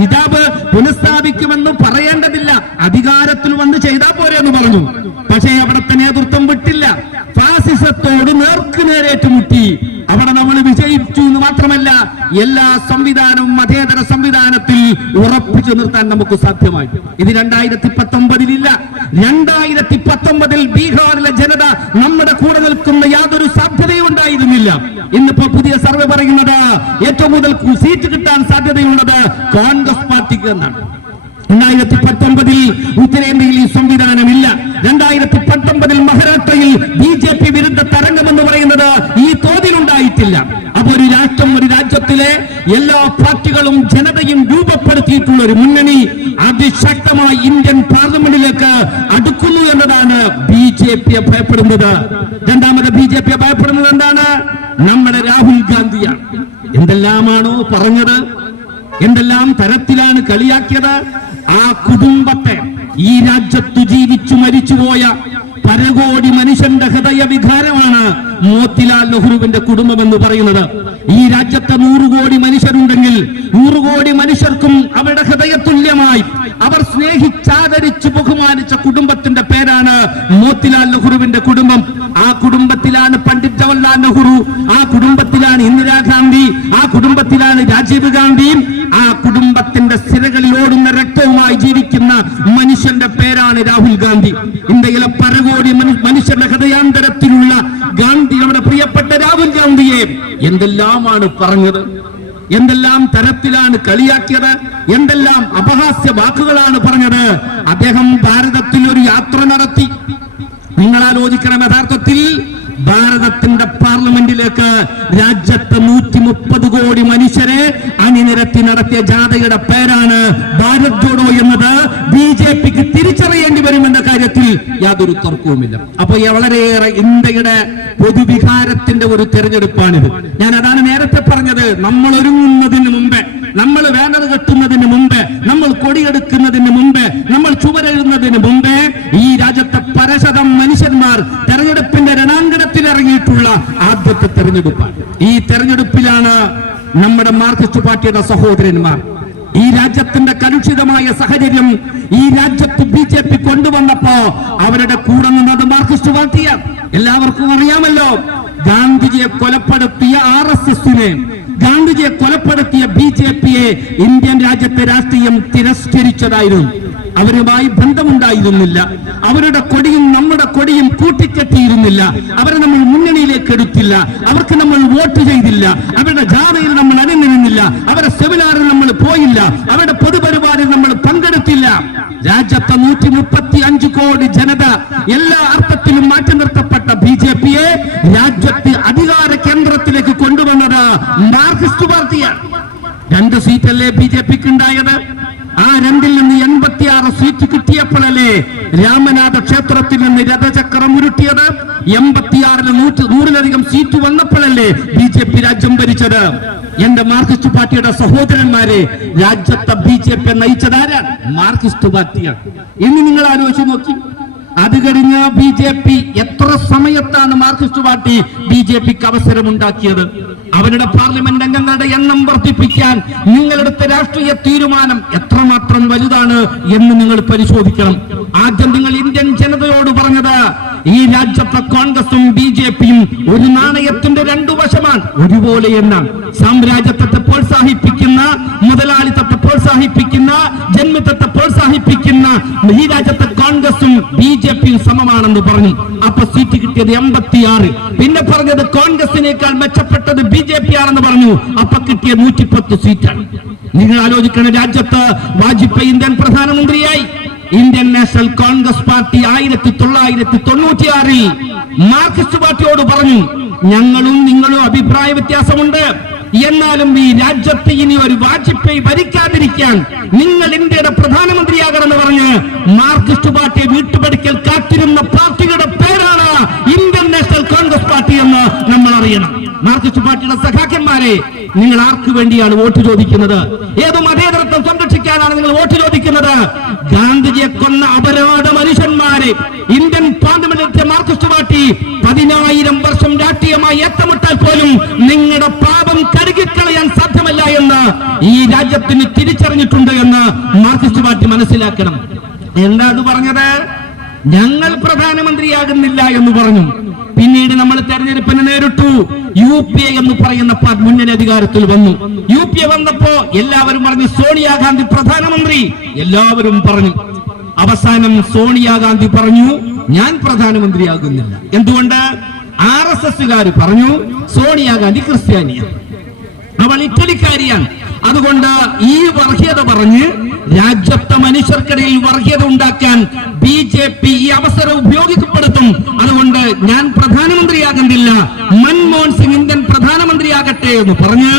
ഹിജാബ് പുനഃസ്ഥാപിക്കുമെന്ന് പറയേണ്ടതില്ല, അധികാരത്തിൽ വന്ന് ചെയ്താൽ പോരെ എന്ന് പറഞ്ഞു. പക്ഷേ അവിടുത്തെ നേതൃത്വം വിട്ടില്ല, ഫാസിസത്തോട് നേർക്കുനേരെ ഏറ്റുമുട്ടി. അവിടെ നമ്മൾ വിജയിച്ചു എന്ന് മാത്രമല്ല, എല്ലാ സംവിധാനവും മതേതര സംവിധാനത്തിൽ ഉറപ്പിച്ചു നിർത്താൻ നമുക്ക് സാധ്യമായി. ഇത് 2019-ലില്ല. 2019-ൽ ബീഹാറിലെ ജനത നമ്മുടെ കൂടെ നിൽക്കുന്ന യാതൊരു സാധ്യതയും ഉണ്ടായിരുന്നില്ല. ഇന്നിപ്പോ പുതിയ സർവേ പറയുന്നത് ഏറ്റവും കൂടുതൽ സീറ്റ് കിട്ടാൻ സാധ്യതയുള്ളത് കോൺഗ്രസ് പാർട്ടിക്ക് എന്നാണ്. 2019-ൽ ഉത്തരേന്ത്യയിൽ ഈ സംവിധാനമില്ല. 2019-ൽ മഹാരാഷ്ട്രയിൽ BJP വിരുദ്ധ തരംഗമെന്ന് പറയുന്നത് ഈ തോതിലുണ്ടായിട്ടില്ല. അപ്പൊ ഒരു രാജ്യത്തിലെ എല്ലാ പാർട്ടികളും ജനതയും രൂപപ്പെടുത്തിയിട്ടുള്ള ഒരു മുന്നണി അതിശക്തമായി ഇന്ത്യൻ പാർലമെന്റിലേക്ക് അടുക്കുന്നു എന്നതാണ് BJP-യെ ഭയപ്പെടുന്നത്. രണ്ടാമത് BJP-യെ ഭയപ്പെടുന്നത് എന്താണ്? നമ്മുടെ രാഹുൽ ഗാന്ധിയാണ്. എന്തെല്ലാമാണോ പറഞ്ഞത്, എന്തെല്ലാം തരത്തിലാണ് കളിയാക്കിയത്. ആ കുടുംബത്തെ, ഈ രാജ്യത്തു ജീവിച്ചു മരിച്ചുപോയ പരകോടി മനുഷ്യന്റെ ഹൃദയ വികാരമാണ് മോത്തിലാൽ നെഹ്റുവിന്റെ കുടുംബം എന്ന് പറയുന്നത്. ഈ രാജ്യത്തെ 100 കോടി മനുഷ്യരുണ്ടെങ്കിൽ 100 കോടി മനുഷ്യർക്കും അവരുടെ ഹൃദയതുല്യമായി അവർ സ്നേഹിച്ചാദരിച്ച് ബഹുമാനിച്ച കുടുംബത്തിന്റെ പേരാണ് മോത്തിലാൽ നെഹ്റുവിന്റെ കുടുംബം. ആ കുടുംബത്തിലാണ് പണ്ഡിറ്റ് ജവഹർലാൽ നെഹ്റു, ആ കുടുംബത്തിലാണ് ഇന്ദിരാഗാന്ധി, ആ കുടുംബത്തിലാണ് രാജീവ് ഗാന്ധിയും. ആ കുടുംബത്തിന്റെ സിരകളിൽ ഓടുന്ന രക്തവുമായി ജീവിക്കുന്ന മനുഷ്യന്റെ പേരാണ് രാഹുൽ ഗാന്ധി. ഇന്ത്യയിലെ പരകോടി മനുഷ്യന്റെ ഹൃദയാന്തരത്തിലുള്ള ഗാന്ധി, നമ്മുടെ പ്രിയപ്പെട്ട രാഹുൽ ഗാന്ധിയെ എന്തെല്ലാമാണ് പറഞ്ഞത്, എന്തെല്ലാം തരത്തിലാണ് കളിയാക്കിയത്, എന്തെല്ലാം അപഹാസ്യ വാക്കുകളാണ് പറഞ്ഞത്. അദ്ദേഹം ഭാരതത്തിൽ ഒരു യാത്ര നടത്തി. നിങ്ങൾ ആലോചിക്കണം, യഥാർത്ഥത്തിൽ ഭാരതത്തിന്റെ പാർലമെന്റിലേക്ക് രാജ്യത്തെ 130 കോടി മനുഷ്യരെ അണിനിരത്തി നടത്തിയ ജാഥയുടെ പേരാണ് ഭാരത് ജോഡോ എന്നത്. BJP-ക്ക് തിരിച്ചറിയേണ്ടി വരുമെന്ന കാര്യത്തിൽ യാതൊരു തർക്കവുമില്ല. അപ്പൊ വളരെയേറെ ഇന്ത്യയുടെ പൊതുവികാരത്തിന്റെ ഒരു തെരഞ്ഞെടുപ്പാണിത്. ഞാൻ അതാണ് നേരത്തെ പറഞ്ഞത്, നമ്മൾ ഒരുങ്ങുന്നതിന് മുമ്പേ, നമ്മൾ വേണ്ടത് കെട്ടുന്നതിന് മുമ്പേ, നമ്മൾ കൊടിയെടുക്കുന്നതിന് മുമ്പേ, നമ്മൾ ചുവരെഴുന്നതിന് മുമ്പേ ഈ രാജ്യത്തെ പരശതം മനുഷ്യന്മാർ തെരഞ്ഞെടുപ്പിന്റെ രണാങ്കണത്തിൽ ഇറങ്ങിയിട്ടുള്ള ആദ്യത്തെ തെരഞ്ഞെടുപ്പാണ്. ഈ തെരഞ്ഞെടുപ്പിലാണ് നമ്മുടെ മാർക്സിസ്റ്റ് പാർട്ടിയുടെ സഹോദരന്മാർ ഈ രാജ്യത്തിന്റെ കലുഷിതമായ സാഹചര്യം ഈ രാജ്യത്ത് BJP കൊണ്ടുവന്നപ്പോ അവരുടെ കൂടെ നിന്നത് മാർക്സിസ്റ്റ് പാർട്ടിയാണ്. എല്ലാവർക്കും അറിയാമല്ലോ, ഗാന്ധിജിയെ കൊലപ്പെടുത്തിയ RSS-നെ ഗാന്ധിജിയെ കൊലപ്പെടുത്തിയ BJP-യെ ഇന്ത്യൻ രാജ്യത്തെ രാഷ്ട്രീയം തിരസ്കരിച്ചതായിരുന്നു. അവരുമായി ബന്ധമുണ്ടായിരുന്നില്ല. അവരുടെ കൊടിയും നമ്മുടെ കൊടിയും കൂട്ടിക്കെട്ടിയിരുന്നില്ല. അവരെ നമ്മൾ മുന്നണിയിലേക്ക് എടുത്തില്ല. അവർക്ക് നമ്മൾ വോട്ട് ചെയ്തില്ല. അവരുടെ ജാഥയിൽ നമ്മൾ അണിനിരുന്നില്ല. അവരുടെ സെമിനാറിൽ നമ്മൾ പോയില്ല. അവരുടെ പൊതുപരിപാടിയിൽ നമ്മൾ പങ്കെടുത്തില്ല. രാജ്യത്തെ 135 കോടി ജനത എല്ലാ അർത്ഥത്തിലും മാറ്റി നിർത്തപ്പെട്ട BJP-യെ രാജ്യത്തെ അധികാര കേന്ദ്രത്തിലേക്ക് കൊണ്ടുവന്നത് മാർക്സിസ്റ്റ് പാർട്ടിയാണ്. 2 സീറ്റല്ലേ BJP-ക്ക് ഉണ്ടായത്? ആ 2-ൽ നിന്ന് 86 സീറ്റ് കിട്ടിയപ്പോഴല്ലേ രാമനാഥ ക്ഷേത്രത്തിൽ നിന്ന് രഥചക്രം ഉരുട്ടിയത്? 86-ൽ 100-ലധികം സീറ്റ് വന്നപ്പോഴല്ലേ BJP രാജ്യം ഭരിച്ചത്? എന്റെ മാർക്സിസ്റ്റ് പാർട്ടിയുടെ സഹോദരന്മാരെ, രാജ്യത്തെ BJP നയിച്ചതാരാണ്? മാർക്സിസ്റ്റ് പാർട്ടിയാണ്. ഇനി നിങ്ങൾ ആലോചിച്ച് നോക്കി. അത് കഴിഞ്ഞ BJP എത്ര സമയത്താണ് മാർക്സിസ്റ്റ് പാർട്ടി BJP-ക്ക് അവസരമുണ്ടാക്കിയത്? അവരുടെ പാർലമെന്റ് അംഗങ്ങളുടെ എണ്ണം വർദ്ധിപ്പിക്കാൻ നിങ്ങളെടുത്ത രാഷ്ട്രീയ തീരുമാനം എത്രമാത്രം വലുതാണ് എന്ന് നിങ്ങൾ പരിശോധിക്കണം. ആദ്യം നിങ്ങൾ ഇന്ത്യൻ ജനതയോട് പറഞ്ഞത് ഈ രാജ്യത്തെ കോൺഗ്രസും BJP-യും ഒരു നാണയത്തിന്റെ 2 വശമാണ്, ഒരുപോലെ എന്നാണ്. സാമ്രാജ്യത്വത്തെ പ്രോത്സാഹിപ്പിക്കുന്ന, മുതലാളിത്തത്തെ പ്രോത്സാഹിപ്പിക്കുന്ന, ജന്മിത്തത്തെ പ്രോത്സാഹിപ്പിക്കുന്ന ഈ രാജ്യത്തെ കോൺഗ്രസും BJP-യും സമമാണെന്ന് പറഞ്ഞു. അപ്പൊ സീറ്റ് കിട്ടിയത് 86. പിന്നെ പറഞ്ഞത് കോൺഗ്രസിനേക്കാൾ മെച്ചപ്പെട്ടത് BJP ആണെന്ന് പറഞ്ഞു. അപ്പൊ കിട്ടിയ 110 സീറ്റാണ്. നിങ്ങൾ ആലോചിക്കണം, രാജ്യത്ത് വാജ്പേയി ഇന്ത്യൻ പ്രധാനമന്ത്രിയായി. ഇന്ത്യൻ നാഷണൽ കോൺഗ്രസ് പാർട്ടി 1996-ൽ മാർക്സിസ്റ്റ് പാർട്ടിയോട് പറഞ്ഞു, ഞങ്ങളും നിങ്ങളും അഭിപ്രായ വ്യത്യാസമുണ്ട്, എന്നാലും ഈ രാജ്യത്ത് ഇനി ഒരു വാജ്പേയി ഭരിക്കാതിരിക്കാൻ നിങ്ങൾ ഇന്ത്യയുടെ പ്രധാനമന്ത്രിയാകണമെന്ന് പറഞ്ഞ് മാർക്സിസ്റ്റ് പാർട്ടിയെ വീട്ടുപടിക്കൽ കാത്തിരുന്ന പാർട്ടിയുടെ പേരാണ് ഇന്ത്യൻ നാഷണൽ കോൺഗ്രസ് പാർട്ടി എന്ന് നമ്മൾ അറിയണം. മാർക്സിസ്റ്റ് പാർട്ടിയുടെ സഖാക്കന്മാരെ, നിങ്ങൾ ആർക്ക് വേണ്ടിയാണ് വോട്ട് ചോദിക്കുന്നത്? ഏത് മതേതരത്വം സംരക്ഷിക്കാനാണ് നിങ്ങൾ വോട്ട് ചോദിക്കുന്നത്? ഗാന്ധിജിയെ കൊന്ന അപരാധ മനുഷ്യന്മാരെ ഇന്ത്യൻ പാർലമെന്റിലെ മാർക്സിസ്റ്റ് പാർട്ടി 10,000 വർഷം രാഷ്ട്രീയമായി ഏത്തമിട്ടാൽ പോലും നിങ്ങളുടെ പാപം കഴുകിക്കളയാൻ സാധ്യമല്ല എന്ന് ഈ രാജ്യത്തിന് തിരിച്ചറിഞ്ഞിട്ടുണ്ട് എന്ന് മാർക്സിസ്റ്റ് പാർട്ടി മനസ്സിലാക്കണം. എന്താ അത് പറഞ്ഞത്? ഞങ്ങൾ പ്രധാനമന്ത്രിയാകുന്നില്ല എന്ന് പറഞ്ഞു. പിന്നീട് നമ്മൾ തെരഞ്ഞെടുപ്പിന് നേരിട്ടു. UPA എന്ന് പറയുന്ന മുന്നണി അധികാരത്തിൽ വന്നു. UPA വന്നപ്പോ എല്ലാവരും പറഞ്ഞു സോണിയാഗാന്ധി പ്രധാനമന്ത്രി, എല്ലാവരും പറഞ്ഞു. അവസാനം സോണിയാഗാന്ധി പറഞ്ഞു ഞാൻ പ്രധാനമന്ത്രിയാകുന്നില്ല. എന്തുകൊണ്ട്? RSS-കാര് പറഞ്ഞു സോണിയാഗാന്ധി ക്രിസ്ത്യാനിയാണ്, അവൾ ഇറ്റലിക്കാരിയാണ്. അതുകൊണ്ട് ഈ വർഗീയത പറഞ്ഞ് രാജ്യത്തെ മനുഷ്യർക്കിടയിൽ വർഗീയത ഉണ്ടാക്കാൻ BJP ഈ അവസരം ഉപയോഗപ്പെടുത്തും. അതുകൊണ്ട് ഞാൻ പ്രധാനമന്ത്രിയാകുന്നില്ല, മൻമോഹൻ സിംഗ് ഇന്ത്യൻ പ്രധാനമന്ത്രിയാകട്ടെ എന്ന് പറഞ്ഞ്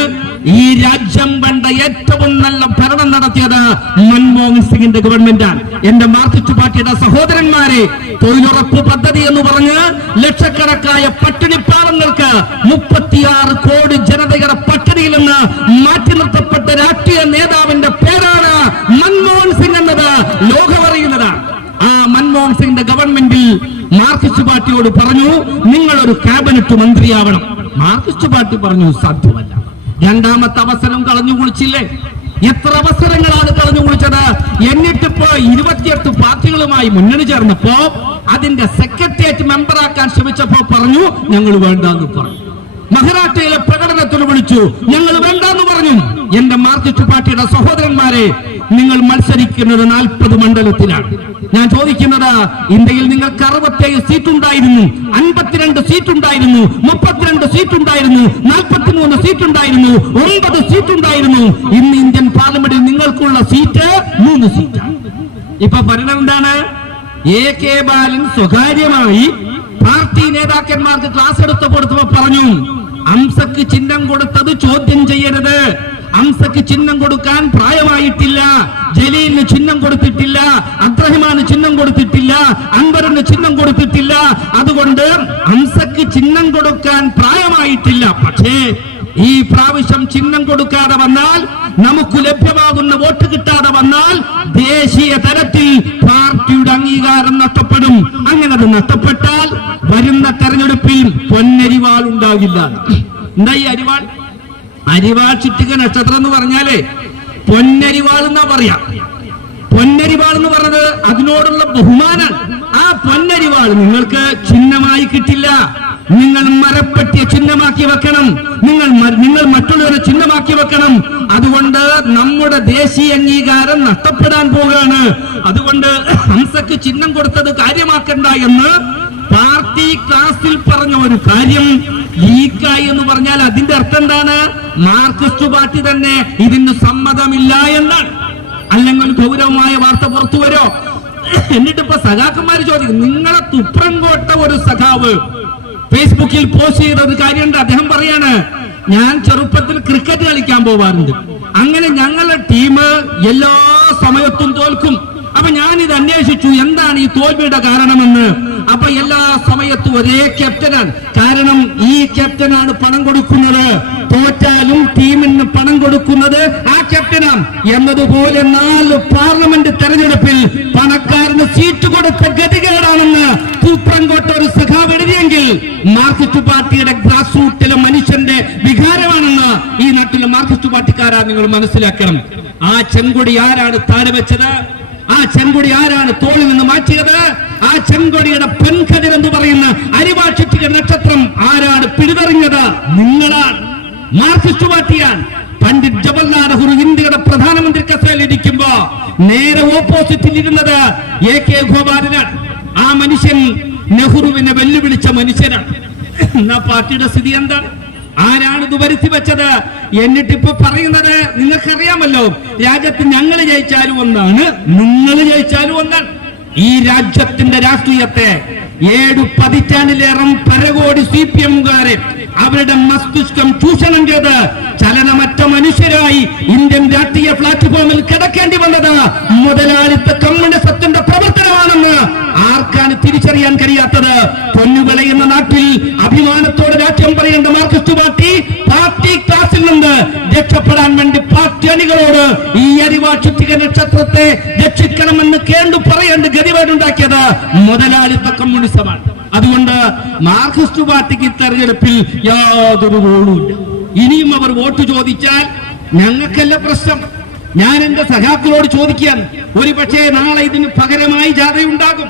ഈ രാജ്യം കണ്ട ഏറ്റവും നല്ല ഭരണം നടത്തിയത് മൻമോഹൻ സിംഗിന്റെ ഗവൺമെന്റാണ്. എന്റെ മാർക്സിസ്റ്റ് പാർട്ടിയുടെ സഹോദരന്മാരെ, തൊഴിലുറപ്പ് പദ്ധതി എന്ന് പറഞ്ഞ് ലക്ഷക്കണക്കായ പട്ടിണിപ്പാവങ്ങൾക്ക് 36 കോടി ജനതയുടെ പട്ടിണിയിൽ നിന്ന് മാറ്റി നിർത്തപ്പെട്ട രാഷ്ട്രീയ നേതാവിന്റെ പേരാണ് മൻമോഹൻ സിംഗ് എന്നത് ലോകമറിയുന്നതാണ്. ആ മൻമോഹൻ സിംഗിന്റെ ഗവൺമെന്റിൽ മാർക്സിസ്റ്റ് പാർട്ടിയോട് പറഞ്ഞു നിങ്ങൾ ഒരു ക്യാബിനറ്റ് മന്ത്രിയാവണം. മാർക്സിസ്റ്റ് പാർട്ടി പറഞ്ഞു സാധ്യമല്ല. രണ്ടാമത്തെ അവസരം കളഞ്ഞു കുളിച്ചില്ലേ? എത്ര അവസരങ്ങളാണ് കളഞ്ഞു കുളിച്ചത്? എന്നിട്ടിപ്പോ 28 പാർട്ടികളുമായി മുന്നണി ചേർന്നപ്പോ അതിന്റെ സെക്രട്ടേറിയറ്റ് മെമ്പറാക്കാൻ ശ്രമിച്ചപ്പോ പറഞ്ഞു ഞങ്ങൾ വേണ്ടെന്ന് പറഞ്ഞു. മഹാരാഷ്ട്രയിലെ പ്രകടനത്തിന് വിളിച്ചു, ഞങ്ങൾ വേണ്ടെന്ന് പറഞ്ഞു. എന്റെ മാർക്സിസ്റ്റ് പാർട്ടിയുടെ സഹോദരന്മാരെ, നിങ്ങൾ മത്സരിക്കുന്നത് 40 മണ്ഡലത്തിലാണ്. ഞാൻ ചോദിക്കുന്നത്, ഇന്ത്യയിൽ നിങ്ങൾക്ക് 67 സീറ്റ് ഉണ്ടായിരുന്നു, 52 സീറ്റ് ഉണ്ടായിരുന്നു, 32 സീറ്റ് ഉണ്ടായിരുന്നു, 43 സീറ്റ് ഉണ്ടായിരുന്നു, 9 സീറ്റ് ഉണ്ടായിരുന്നു. ഇന്ന് ഇന്ത്യൻ പാർലമെന്റിൽ നിങ്ങൾക്കുള്ള സീറ്റ് 3 സീറ്റാണ്. ഇപ്പൊ ഭരണം എന്താണ്? AK ബാലൻ സ്വകാര്യമായി പാർട്ടി നേതാക്കന്മാർക്ക് ക്ലാസ് എടുത്തപ്പോ പറഞ്ഞു അംസക്ക് ചിഹ്നം കൊടുത്തത് ചോദ്യം ചെയ്യരുത്, അംസക്ക് ചിഹ്നം കൊടുക്കാൻ പ്രായമായിട്ടില്ല, ജലീലിന് ചിഹ്നം കൊടുത്തിട്ടില്ല, അബ്ദുറഹ്മാന് ചിഹ്നം കൊടുത്തിട്ടില്ല, അൻവറിന് ചിഹ്നം കൊടുത്തിട്ടില്ല. അതുകൊണ്ട് അംസക്ക് ചിഹ്നം കൊടുക്കാൻ പ്രായമായിട്ടില്ല. പക്ഷേ ഈ പ്രാവശ്യം ചിഹ്നം കൊടുക്കാതെ വന്നാൽ, നമുക്ക് ലഭ്യമാകുന്ന വോട്ട് കിട്ടാതെ വന്നാൽ ദേശീയ തലത്തിൽ പാർട്ടിയുടെ അംഗീകാരം നഷ്ടപ്പെടും. അങ്ങനെ അത് നഷ്ടപ്പെട്ടാൽ വരുന്ന തെരഞ്ഞെടുപ്പിൽ പൊന്നരിവാൾ ഉണ്ടാകില്ല. എന്താ ഈ അരിവാൾ? അരിവാൾ ചുറ്റിക നക്ഷത്രം എന്ന് പറഞ്ഞാലേ പൊന്നരിവാൾ എന്നാ പറയാ. പൊന്നരിവാൾ എന്ന് പറഞ്ഞത് അതിനോടുള്ള ബഹുമാനം. ആ പൊന്നരിവാൾ നിങ്ങൾക്ക് ചിഹ്നമായി കിട്ടില്ല. നിങ്ങൾ മരപ്പറ്റിയെ ചിഹ്നമാക്കി വെക്കണം, നിങ്ങൾ മറ്റുള്ളവരെ ചിഹ്നമാക്കി വെക്കണം. അതുകൊണ്ട് നമ്മുടെ ദേശീയ അംഗീകാരം നഷ്ടപ്പെടാൻ പോവുകയാണ്. അതുകൊണ്ട് ഹംസക്ക് ചിഹ്നം കൊടുത്തത് കാര്യമാക്കണ്ട എന്ന് പാർട്ടി ക്ലാസിൽ പറഞ്ഞ ഒരു കാര്യം ലീക്കായി എന്ന് പറഞ്ഞാൽ അതിന്റെ അർത്ഥം എന്താണ്? മാർക്സിസ്റ്റ് പാർട്ടി തന്നെ ഇതിന് സമ്മതമില്ല എന്നാണ്. അല്ലെങ്കിൽ ഗൗരവമായ വാർത്ത പുറത്തു വരോ? എന്നിട്ട് ഇപ്പൊ സഖാക്കന്മാര് ചോദിക്കും, നിങ്ങളെ തുപ്രങ്കോട്ട ഒരു സഖാവ് ഫേസ്ബുക്കിൽ പോസ്റ്റ് ചെയ്ത ഒരു കാര്യമുണ്ട്. അദ്ദേഹം പറയാണ്, ഞാൻ ചെറുപ്പത്തിൽ ക്രിക്കറ്റ് കളിക്കാൻ പോവാറുണ്ട്, അങ്ങനെ ഞങ്ങളുടെ ടീം എല്ലാ സമയത്തും തോൽക്കും. അപ്പൊ ഞാനിത് അന്വേഷിച്ചു, എന്താണ് ഈ തോൽവിയുടെ കാരണമെന്ന്. അപ്പൊ എല്ലാ സമയത്തും ഒരേ ക്യാപ്റ്റനാണ്. കാരണം ഈ ക്യാപ്റ്റനാണ് പണം കൊടുക്കുന്നത്, തോറ്റാലും ടീമിന് പണം കൊടുക്കുന്നത് ആ ക്യാപ്റ്റനാണ്. എന്നതുപോലെ 4 പാർലമെന്റ് തെരഞ്ഞെടുപ്പിൽ പണക്കാരന് സീറ്റ് കൊടുത്ത ഗതികേടാണെന്ന് തൂപ്രങ്കോട്ട ഒരു സഖാവ് എഴുതിയെങ്കിൽ മാർക്സിസ്റ്റ് പാർട്ടിയുടെ ഗ്രാസ് റൂട്ടിലെ മനുഷ്യന്റെ വികാരമാണെന്ന് ഈ നാട്ടിലെ മാർക്സിസ്റ്റ് പാർട്ടിക്കാരാ നിങ്ങൾ മനസ്സിലാക്കണം. ആ ചെങ്കൊടി ആരാണ് താഴെ വെച്ചത്? ആ ചെങ്കൊടി ആരാണ് തോളിൽ നിന്ന് മാറ്റിയത്? ആ ചെങ്കൊടിയുടെ പെൺകതിർ എന്ന് പറയുന്ന അരിവാഴ്ചിക നക്ഷത്രം ആരാണ് പിഴുതെറിഞ്ഞത്? നിങ്ങളാണ്, മാർക്സിസ്റ്റ് പാർട്ടിയാണ്. പണ്ഡിറ്റ് ജവഹർലാൽ നെഹ്റു ഇന്ത്യയുടെ പ്രധാനമന്ത്രി കസേരയിൽ ഇരിക്കുമ്പോ നേരെ ഓപ്പോസിറ്റിൽ ഇരുന്നത് AK ഗോപാലനാണ്. ആ മനുഷ്യൻ നെഹ്റുവിനെ വെല്ലുവിളിച്ച മനുഷ്യനാണ്. എന്നാ പാർട്ടിയുടെ സ്ഥിതി എന്താണ്? ആരാണ് ഇത് വരുത്തി വെച്ചത്? എന്നിട്ടിപ്പോ പറയുന്നത് നിങ്ങൾക്കറിയാമല്ലോ, രാജ്യത്ത് ഞങ്ങൾ ജയിച്ചാലും ഒന്നാണ്, നിങ്ങൾ ജയിച്ചാലും ഒന്നാണ്. ഈ രാജ്യത്തിന്റെ രാഷ്ട്രീയത്തെ 7 പതിറ്റാണ്ടിലേറെ പരകോടി CPM-കാരെ അവരുടെ മസ്തിഷ്കം ചൂഷണം ചെയ്ത് ചലനമറ്റ മനുഷ്യരായി ഇന്ത്യൻ രാഷ്ട്രീയ പ്ലാറ്റ്ഫോമിൽ കിടക്കേണ്ടി വന്നത് മുതലാളിത്ത കമ്മ്യൂണിസത്തിന്റെ പ്രവർത്തനമാണെന്ന് ആർക്കാണ് തിരിച്ചറിയാൻ കഴിയാത്തത്? പൊന്നുവിളയുന്ന നാട്ടിൽ അഭിമാനത്തോടെ രാജ്യം പറയേണ്ട മാർക്സിസ്റ്റ് പാർട്ടി ക്ലാസിൽ നിന്ന് രക്ഷപ്പെടാൻ വേണ്ടി പാർട്ടി അണികളോട് ഈ അരിവാഴ്ചിക നക്ഷത്രത്തെ രക്ഷിക്കണമെന്ന് കേണ്ടു പറയേണ്ട ഗതിവേടുണ്ടാക്കിയത് മുതലാളിത്ത കമ്മ്യൂണിസമാണ്. അതുകൊണ്ട് മാർക്സിസ്റ്റ് പാർട്ടിക്ക് തെരഞ്ഞെടുപ്പിൽ യാതൊരു റോളുമില്ല. ഇനിയും അവർ വോട്ട് ചോദിച്ചാൽ ഞങ്ങൾക്കല്ല പ്രശ്നം. ഞാൻ എന്റെ സഖാക്കളോട് ചോദിക്കാൻ, ഒരു പക്ഷേ നാളെ ഇതിന് പകരമായി ജാഥയുണ്ടാകും.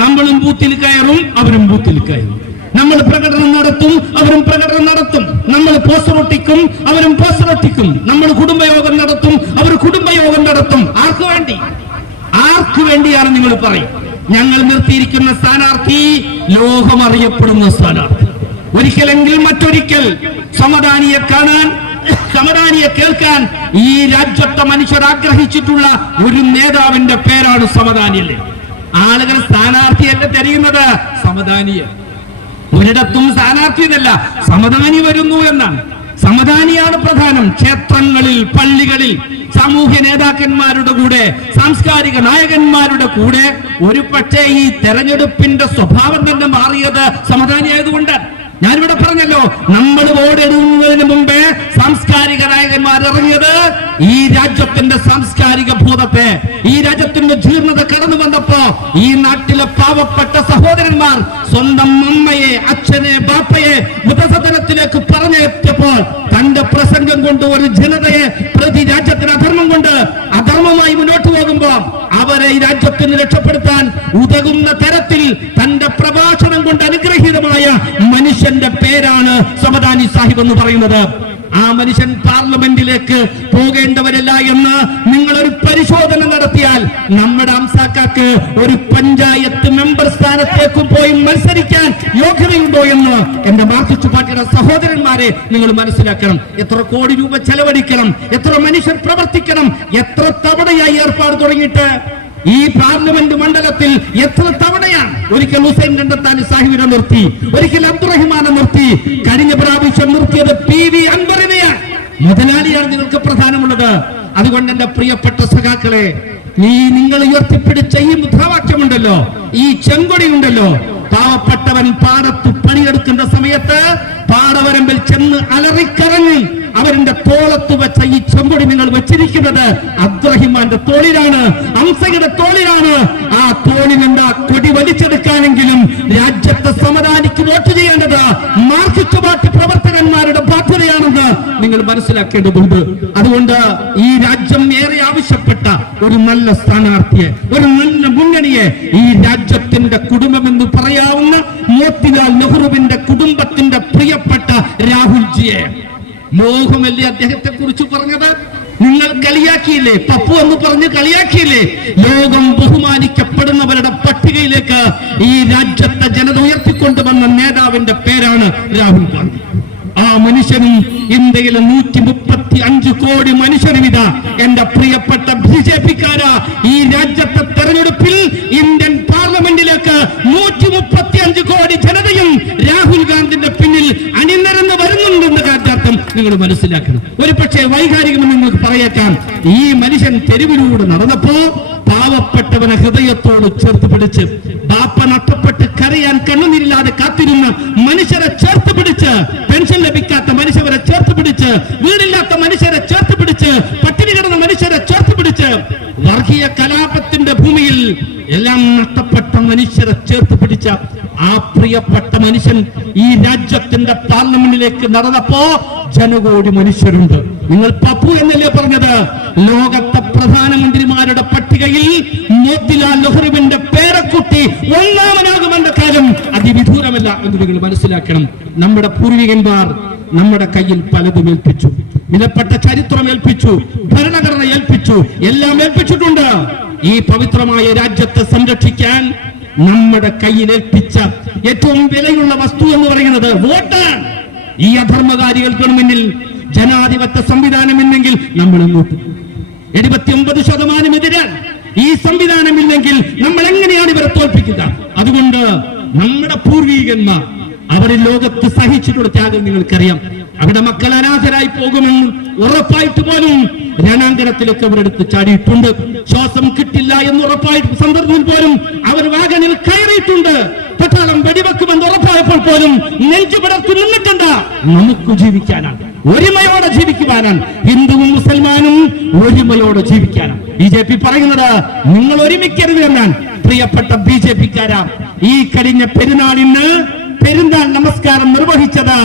നമ്മളും ബൂത്തിൽ കയറും, അവരും ബൂത്തിൽ കയറും. നമ്മൾ പ്രകടനം നടത്തും, അവരും പ്രകടനം നടത്തും. നമ്മൾ പോസ്റ്റർ ഒട്ടിക്കും, അവരും പോസ്റ്റർ ഒട്ടിക്കും. നമ്മൾ കുടുംബയോഗം നടത്തും, അവർ കുടുംബയോഗം നടത്തും. ആർക്കു വേണ്ടി? ആർക്കു വേണ്ടിയാണ് നിങ്ങൾ പറയും? ഞങ്ങൾ നിർത്തിയിരിക്കുന്ന സ്ഥാനാർത്ഥി ലോകം അറിയപ്പെടുന്ന സ്ഥാനാർത്ഥി. ഒരിക്കലെങ്കിൽ മറ്റൊരിക്കൽ സമദാനിയെ കാണാൻ, സമദാനിയെ കേൾക്കാൻ ഈ രാജ്യത്തെ മനുഷ്യർ ആഗ്രഹിച്ചിട്ടുള്ള ഒരു നേതാവിന്റെ പേരാണ് സമദാനിയല്ലേ. ആളുകൾ സ്ഥാനാർത്ഥിയല്ല തിരയുന്നത്, സമദാനിയെ. ഒരിടത്തും സ്ഥാനാർത്ഥി എന്നല്ല, സമദാനി വരുന്നു എന്നാണ്. സമദാനിയാണ് പ്രധാനം. ക്ഷേത്രങ്ങളിൽ, പള്ളികളിൽ സാമൂഹ്യ നേതാക്കന്മാരുടെ കൂടെ, സാംസ്കാരിക നായകന്മാരുടെ കൂടെ ഒരു പക്ഷേ ഈ തെരഞ്ഞെടുപ്പിന്റെ സ്വഭാവം തന്നെ മാറിയത് സമദാനിയായതുകൊണ്ട്. ഞാനിവിടെ പറഞ്ഞല്ലോ, നമ്മൾ വോട്ടിടുന്നതിന് മുമ്പേ സാംസ്കാരിക നായകന്മാർ ഇറങ്ങിയത് ഈ രാജ്യത്തിന്റെ സാംസ്കാരിക ഭൂതത്തെ, ഈ രാജ്യത്തിന്റെ ജീർണത കടന്നു വന്നപ്പോ ഈ നാട്ടിലെ പാവപ്പെട്ട സഹോദരന്മാർ സ്വന്തം അമ്മയെ, അച്ഛനെ, ബാപ്പയെ വൃദ്ധസദനത്തിലേക്ക് പറഞ്ഞെത്തിയപ്പോൾ തന്റെ പ്രസംഗം കൊണ്ട് ഒരു ജനതയെ പ്രതി രാജ്യത്തിന് അധർമ്മം കൊണ്ട് അധർമ്മമായി മുന്നോട്ട് പോകുമ്പോ അവരെ ഈ രാജ്യത്തിന് രക്ഷപ്പെടുത്താൻ ഉതകുന്ന തരത്തിൽ തന്റെ പ്രഭാഷണം കൊണ്ട് അനുഗ്രഹീതമായ മനുഷ്യന്റെ പേരാണ് സമദാനി സാഹിബ് എന്ന് പറയുന്നത്. ആ മനുഷ്യൻ പാർലമെന്റിലേക്ക് പോകേണ്ടവരല്ല എന്ന് നിങ്ങളൊരു പരിശോധന നടത്തിയാൽ നമ്മുടെ അംസാക്കാക്ക് ഒരു പഞ്ചായത്ത് മെമ്പർ സ്ഥാനത്തേക്കും പോയി മത്സരിക്കാൻ യോഗ്യതയുണ്ടോ എന്ന് എന്റെ മാർക്സിസ്റ്റ് പാർട്ടിയുടെ സഹോദരന്മാരെ നിങ്ങൾ മനസ്സിലാക്കണം. എത്ര കോടി രൂപ ചെലവഴിക്കണം, എത്ര മനുഷ്യർ പ്രവർത്തിക്കണം, എത്ര തവണയായി ഏർപ്പാട് തുടങ്ങിയിട്ട് ഈ പാർലമെന്റ് മണ്ഡലത്തിൽ എത്ര തവണയാണ്? ഒരിക്കൽ ഹുസൈൻ രണ്ടത്താനി സാഹിബിനെ നിർത്തി, ഒരിക്കൽ അബ്ദുറഹിമാനെ നിർത്തി, കഴിഞ്ഞ പ്രാവശ്യം നിർത്തിയത് PV അൻവറിനെയാണ്. മുതലാളിയാണ് നിങ്ങൾക്ക് പ്രധാനമുള്ളത്. അതുകൊണ്ട് എന്റെ പ്രിയപ്പെട്ട സഖാക്കളെ, നിങ്ങൾ ഉയർത്തിപ്പിടിച്ച ഈ മുദ്രാവാക്യമുണ്ടല്ലോ, ഈ ചെങ്കൊടി ഉണ്ടല്ലോ, പാവപ്പെട്ടവൻ പാടത്ത് പണിയെടുക്കുന്ന സമയത്ത് പാടവരമ്പിൽ ചെന്ന് അലറിക്കറങ്ങി അവരുടെ തോളത്ത് വെച്ച ഈ ചെങ്കൊടി നിങ്ങൾ വെച്ചിരിക്കുന്നത് അബ്ദുറഹിമാന്റെ തോളിലാണ്, ഹംസയുടെ തോളിലാണ്. ആ തോളിനെന്താ കൊടി വലിച്ചെടുക്കാനെങ്കിലും രാജ്യത്തെ സമദാനിക്ക് വോട്ട് ചെയ്യേണ്ടത് മാർക്സിസ്റ്റ് പാർട്ടി പ്രവർത്തകന്മാരുടെ ബാധ്യതയാണെന്ന് നിങ്ങൾ മനസ്സിലാക്കേണ്ടതുണ്ട്. അതുകൊണ്ട് ഈ രാജ്യം ഏറെ ആവശ്യപ്പെട്ട ഒരു നല്ല സ്ഥാനാർത്ഥിയെ, ഒരു നല്ല മുന്നണിയെ ഈ രാജ്യത്തിന്റെ കുടുംബം എന്ന് പറയാവുന്ന മോത്തിലാൽ നെഹ്റുവിന്റെ കുടുംബത്തിന്റെ പ്രിയപ്പെട്ട രാഹുൽജിയെ. മോഹമല്ലേ അദ്ദേഹത്തെ കുറിച്ച് പറഞ്ഞത്? നിങ്ങൾ കളിയാക്കിയില്ലേ? പപ്പു എന്ന് പറഞ്ഞ് കളിയാക്കിയില്ലേ? ലോകം ബഹുമാനിക്കപ്പെടുന്നവരുടെ പട്ടികയിലേക്ക് ഈ രാജ്യത്തെ ജനത ഉയർത്തിക്കൊണ്ടുവന്ന നേതാവിന്റെ പേരാണ് രാഹുൽ ഗാന്ധി. ആ മനുഷ്യനും ഇന്ത്യയിലെ 135 കോടി മനുഷ്യനും ഇതാ എന്റെ പ്രിയപ്പെട്ട BJP-ക്കാരാ, ഈ രാജ്യത്തെ തെരഞ്ഞെടുപ്പിൽ ഇന്ത്യൻ പാർലമെന്റിലേക്ക് 135 കോടി ജനതയും രാഹുൽ ഗാന്ധിന്റെ പിന്നിൽ അണിനിരന്ന് വരുന്നുണ്ടെന്ന് യാഥാർത്ഥ്യം നിങ്ങൾ മനസ്സിലാക്കണം. ഒരു പക്ഷേ വൈകാരികമെന്ന് നിങ്ങൾക്ക് പറയേക്കാം. ഈ മനുഷ്യൻ തെരുവിലൂടെ നടന്നപ്പോ പാവപ്പെട്ടവനെ ഹൃദയത്തോട് ചേർത്ത് പിടിച്ച്, ബാപ്പ നഷ്ടപ്പെട്ട് കരയാൻ കണ്ണുനീരില്ലാതെ കാത്തിരുന്ന മനുഷ്യരെ ചേർത്ത് പിടിച്ച്, പെൻഷൻ ലഭിക്കാത്ത മനുഷ്യരെ ചേർത്ത് പിടിച്ച്, വീടില്ലാത്ത മനുഷ്യരെ ചേർത്ത് പിടിച്ച്, പട്ടിണി കിടന്ന മനുഷ്യരെ ചേർത്ത് പിടിച്ച്, വർഗീയ കലാപത്തിന്റെ ഭൂമിയിൽ എല്ലാം നഷ്ടപ്പെട്ട മനുഷ്യരെ ചേർത്ത് പിടിച്ച ആ പ്രിയപ്പെട്ട മനുഷ്യൻ ഈ രാജ്യത്തിന്റെ പാർലമെന്റിലേക്ക് നടന്നപ്പോ ജനകോടി മനുഷ്യരുണ്ട്. നിങ്ങൾ പപ്പു എന്നല്ലേ പറഞ്ഞത്? ലോകത്തെ പ്രധാനമന്ത്രിമാരുടെ പട്ടികയിൽ മോത്തിലാൽ നെഹ്റുവിന്റെ പേരക്കുട്ടി ഒന്നാമനാകുമെന്ന കാര്യം അതിവിദൂരമല്ല എന്ന് നിങ്ങൾ മനസ്സിലാക്കണം. നമ്മുടെ പൂർവികന്മാർ നമ്മുടെ കയ്യിൽ പലതും ഏൽപ്പിച്ചു. വിലപ്പെട്ട ചരിത്രം ഏൽപ്പിച്ചു, ഭരണഘടന ഏൽപ്പിച്ചു, എല്ലാം ഏൽപ്പിച്ചിട്ടുണ്ട്. ഈ പവിത്രമായ രാജ്യത്തെ സംരക്ഷിക്കാൻ നമ്മുടെ കയ്യിൽ ഏൽപ്പിച്ച ഏറ്റവും വിലയുള്ള വസ്തു എന്ന് പറയുന്നത് വോട്ടാണ്. ഈ അധർമ്മകാരികൾക്ക് മുന്നിൽ ജനാധിപത്യ സംവിധാനമില്ലെങ്കിൽ നമ്മൾ ഇങ്ങോട്ട് 79% എതിരാൻ ഈ സംവിധാനമില്ലെങ്കിൽ നമ്മൾ എങ്ങനെയാണ് ഇവരെ തോൽപ്പിക്കുക? അതുകൊണ്ട് നമ്മുടെ പൂർവീകന്മാർ അവർ ലോകത്ത് സഹിച്ചിട്ടുള്ള ത്യാഗം നിങ്ങൾക്കറിയാം. അവിടെ മക്കൾ അനാഥരായി പോകുമെന്ന് ഉറപ്പായിട്ട് പോലും രണാങ്കണത്തിലൊക്കെ അവരെടുത്ത് ചാടിയിട്ടുണ്ട്. ശ്വാസം കിട്ടില്ല എന്ന് ഉറപ്പായിട്ട് സന്ദർഭത്തിൽ പോലും അവർ വാഗനിൽ കയറിയിട്ടുണ്ട്. പട്ടാളം വെടിവെക്കുമെന്ന് ഉറപ്പായപ്പോൾ പോലും നെഞ്ചു പിടർത്തി നിന്നിട്ടുണ്ട്. നമുക്ക് ജീവിക്കാനാണ്, ഒരുമയോടെ ജീവിക്കുവാനാണ്. ഹിന്ദുവും മുസൽമാനും ഒരുമയോടെ ജീവിക്കാനാണ് BJP പറയുന്നത്. നിങ്ങൾ ഒരുമിക്കരുത് എന്നാണ്. പ്രിയപ്പെട്ട BJP-ക്കാരാ, ഈ കഴിഞ്ഞ പെരുന്നാളിന് പെരുന്നാൾ നമസ്കാരം നിർവഹിച്ചത്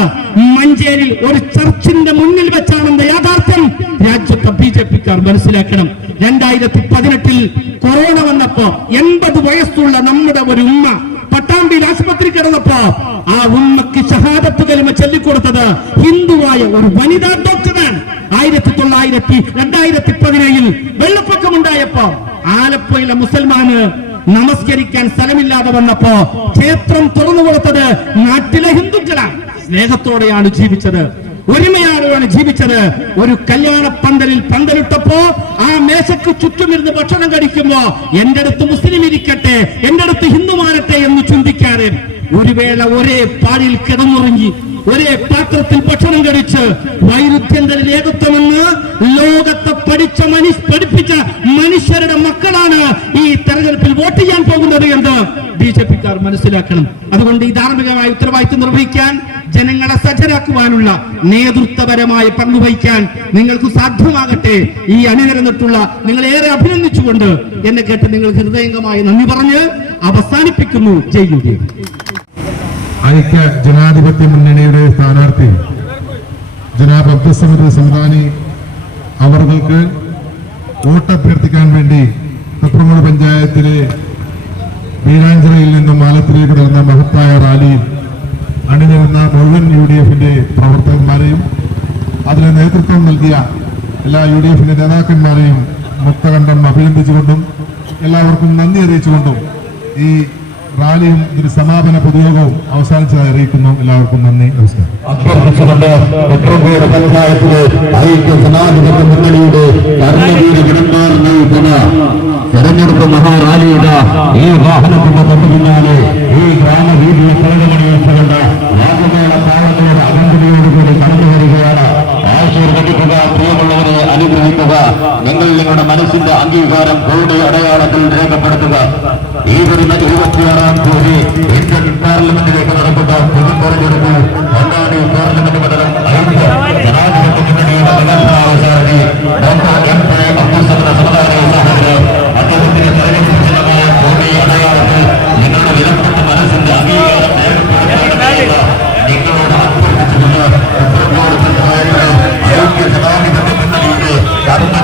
മഞ്ചേരിയിൽ ഒരു ചർച്ചിന്റെ മുന്നിൽ വെച്ചാണെന്ന യാഥാർത്ഥ്യം രാജ്യത്തെ BJP-ക്കാർ മനസ്സിലാക്കണം. 2018 കൊറോണ വന്നപ്പോ 80 വയസ്സുള്ള നമ്മുടെ ഒരു ഉമ്മ പട്ടാമ്പിയിൽ ആശുപത്രി കിടന്നപ്പോ ആ ഉമ്മക്ക് ഷഹാദത്ത് കലിമ ചൊല്ലിക്കൊടുത്തത് ഹിന്ദുവായ ഒരു വനിതാ ഡോക്ടറാണ്. 2017 വെള്ളപ്പൊക്കമുണ്ടായപ്പോ ആലപ്പുഴയിലെ മുസൽമാന് നമസ്കരിക്കാൻ സ്ഥലമില്ലാതെ വന്നപ്പോ ക്ഷേത്രം തുറന്നു കൊടുത്തത് നാട്ടിലെ ഹിന്ദുക്കളാണ്. സ്നേഹത്തോടെയാണ് ജീവിച്ചത്, ഒരുമയോടെയാണ് ജീവിച്ചത്. ഒരു കല്യാണ പന്തലിട്ടപ്പോ ആ മേശക്ക് ചുറ്റുമിരുന്ന് ഭക്ഷണം കഴിക്കുമ്പോ എന്റെ അടുത്ത് മുസ്ലിം ഇരിക്കട്ടെ, എന്റെ അടുത്ത് ഹിന്ദു മാറട്ടെ എന്ന് ചിന്തിക്കാതെ ഒരു വേള ഒരേ പാടിയിൽ കിടന്നുറങ്ങി ഒരേ പാത്രത്തിൽ ഭക്ഷണം കഴിച്ച് വൈരുദ്ധ്യങ്ങളിൽ ഏകത്വമെന്ന് ലോകത്തെ പഠിപ്പിച്ച മനുഷ്യരുടെ മക്കളാണ് ഈ തെരഞ്ഞെടുപ്പിൽ വോട്ട് ചെയ്യാൻ പോകുന്നത് എന്ന് BJP-ക്കാർ മനസ്സിലാക്കണം. അതുകൊണ്ട് ഈ ധാർമ്മികമായ ഉത്തരവാദിത്വം നിർവഹിക്കാൻ, ജനങ്ങളെ സജ്ജരാക്കുവാനുള്ള നേതൃത്വപരമായ പങ്കുവഹിക്കാൻ നിങ്ങൾക്ക് സാധ്യമാകട്ടെ. ഈ അണിനിരന്നിട്ടുള്ള നിങ്ങളേറെ അഭിനന്ദിച്ചുകൊണ്ട് എന്നെ കേട്ട് നിങ്ങൾ ഹൃദയംഗമായി നന്ദി പറഞ്ഞ് അവസാനിപ്പിക്കുന്നു. ജയ് യു. ഐക്യ ജനാധിപത്യ മുന്നണിയുടെ സ്ഥാനാർത്ഥി ജനാബ് അബ്ദുൽ സമദ് സംദാനി അവർക്ക് വോട്ടഭ്യർത്ഥിക്കാൻ വേണ്ടി തത്രമൂട് പഞ്ചായത്തിലെ വീരാഞ്ചിറയിൽ നിന്നും ആലപ്പുഴയിലേക്ക് നടന്ന മഹത്തായ റാലിയിൽ അണിനിരുന്ന മുഴുവൻ UDF-ന്റെ പ്രവർത്തകന്മാരെയും അതിന് നേതൃത്വം നൽകിയ എല്ലാ UDF-ന്റെ നേതാക്കന്മാരെയും മുക്തകണ്ഠം അഭിനന്ദിച്ചുകൊണ്ടും എല്ലാവർക്കും നന്ദി അറിയിച്ചുകൊണ്ടും ഈ റാലിയും ഒരു സമാപന പൊതുയോഗവും അവസാനിച്ചതായി അറിയിക്കുന്നു. എല്ലാവർക്കും നന്ദി, നമസ്കാരം. പഞ്ചായത്തിലെ ഐക്യ ജനാധിപത്യ മുന്നണിയുടെ കർമ്മവീരന്മാർ നയിക്കുന്ന തെരഞ്ഞെടുപ്പ് മഹാറാലിയുടെ ഈ വാഹനത്തിന്റെ തൊട്ടു പിന്നാലെ ഈ ഗ്രാമവീതിയെ പ്രകടനീയിച്ചുകൊണ്ട് രാജ്യമേള താളങ്ങളുടെ അകമ്പടിയോടുകൂടി കടന്നു വരികയാണ്. ആശീർവദിക്കുക, പ്രിയമുള്ളവരെ അനുഗ്രഹിക്കുക. നിങ്ങളുടെ മനസ്സിന്റെ അംഗീകാരം കോടി അടയാളത്തിൽ രേഖപ്പെടുത്തുക. ഈ വരുന്ന 26-ാം തീയതി ഇന്ത്യൻ പാർലമെന്റിലേക്ക് നടക്കുന്ന പൊതുതെരഞ്ഞെടുപ്പിൽ പൊന്നാനി പാർലമെന്റ് മണ്ഡലം ഐക്യ ജനാധിപത്യ മുന്നണിയുടെ അവസാനി ഡോക്ടർ MP അബ്ദുൽ സമദ് സമദാനി സാഹിബ് അദ്ദേഹത്തിന്റെ തെരഞ്ഞെടുപ്പ് ചിഹ്നമായ കോടി അടയാളത്തിൽ നിങ്ങളുടെ വിലപ്പെട്ട മനസ്സിന്റെ അംഗീകാരം രേഖപ്പെടുത്തുക. നിങ്ങളോട് അഭ്യർത്ഥിച്ചുകൊണ്ട് ഐക്യ ജനാധിപത്യ മുന്നണിയുടെ കർമ്മ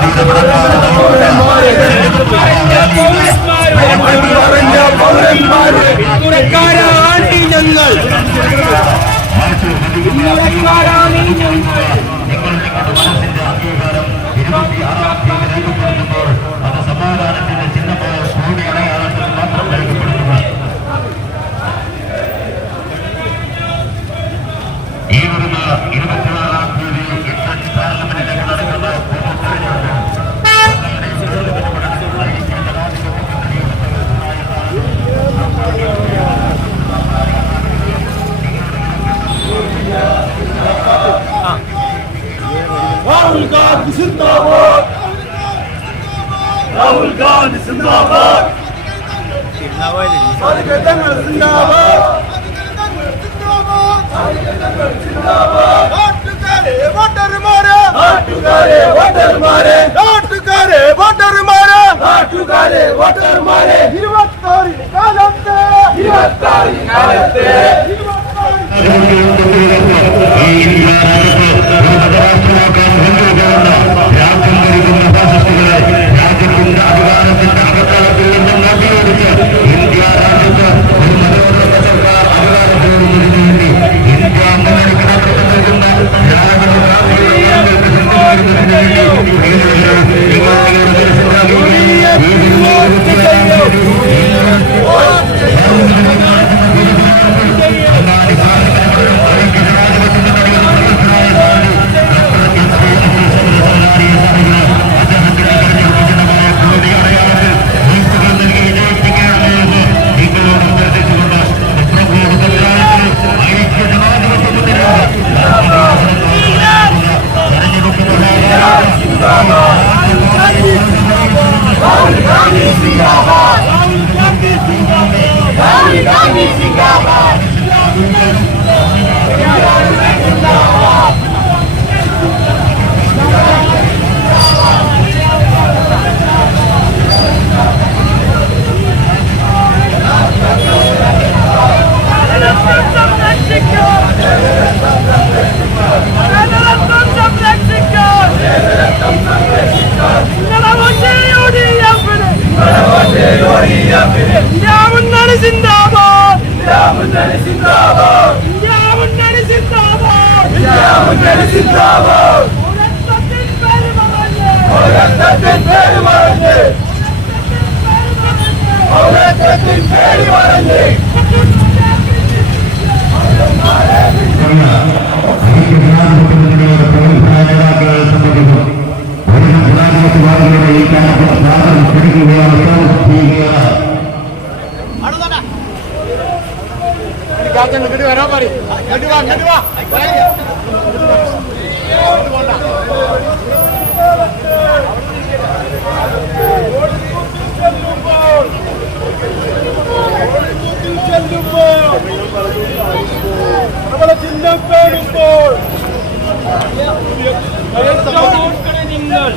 നിങ്ങൾ